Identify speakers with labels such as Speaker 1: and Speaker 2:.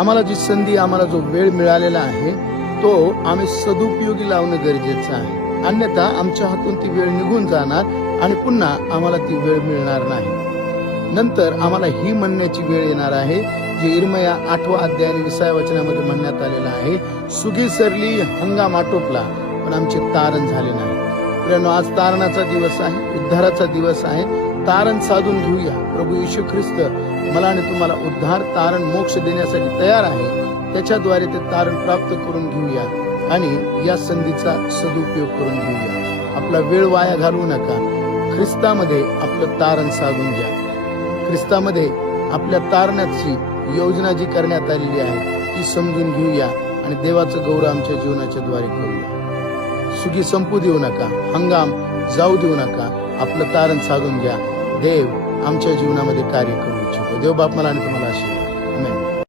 Speaker 1: आम्हाला जी संधी आम्हाला जो वेळ मिळालेला आहे तो आम्ही सदुपयोगी लावणं गरजेचं आहे. अन्यथा आमच्या हातून ती वेळ निघून जाणार आणि पुन्हा आम्हाला ती वेळ मिळणार नाही. नंतर आम्हाला ही म्हणण्याची वेळ येणार आहे जे इरमया आठवा अध्याय विसाव्या वचनामध्ये म्हणण्यात आलेलं आहे सुगी सरली हंगाम आटोपला पण आमचे तारण झाले नाही. आज तारणाचा दिवस आहे उद्धाराचा दिवस आहे. तारण साधून घेऊया. प्रभू येशू ख्रिस्त मला आणि तुम्हाला उद्धार तारण मोक्ष देण्यासाठी तयार आहे. त्याच्याद्वारे ते तारण प्राप्त करून घेऊया आणि या संधीचा सदुपयोग करून घेऊया. आपला वेळ वाया घालवू नका. ख्रिस्तामध्ये आपलं तारण साधून घ्या. ख्रिस्तामध्ये आपल्या तारणाची योजना जी करण्यात आलेली आहे ती समजून घेऊया आणि देवाचं गौरव आमच्या जीवनाच्या द्वारे करूया. सुगी संपू देऊ नका. हंगाम जाऊ देऊ नका. आपलं तारण साधून घ्या. देव आमच्या जीवनामध्ये कार्य करू इच्छितो. देव बाप मला आणि तुम्हाला आशीर्वाद.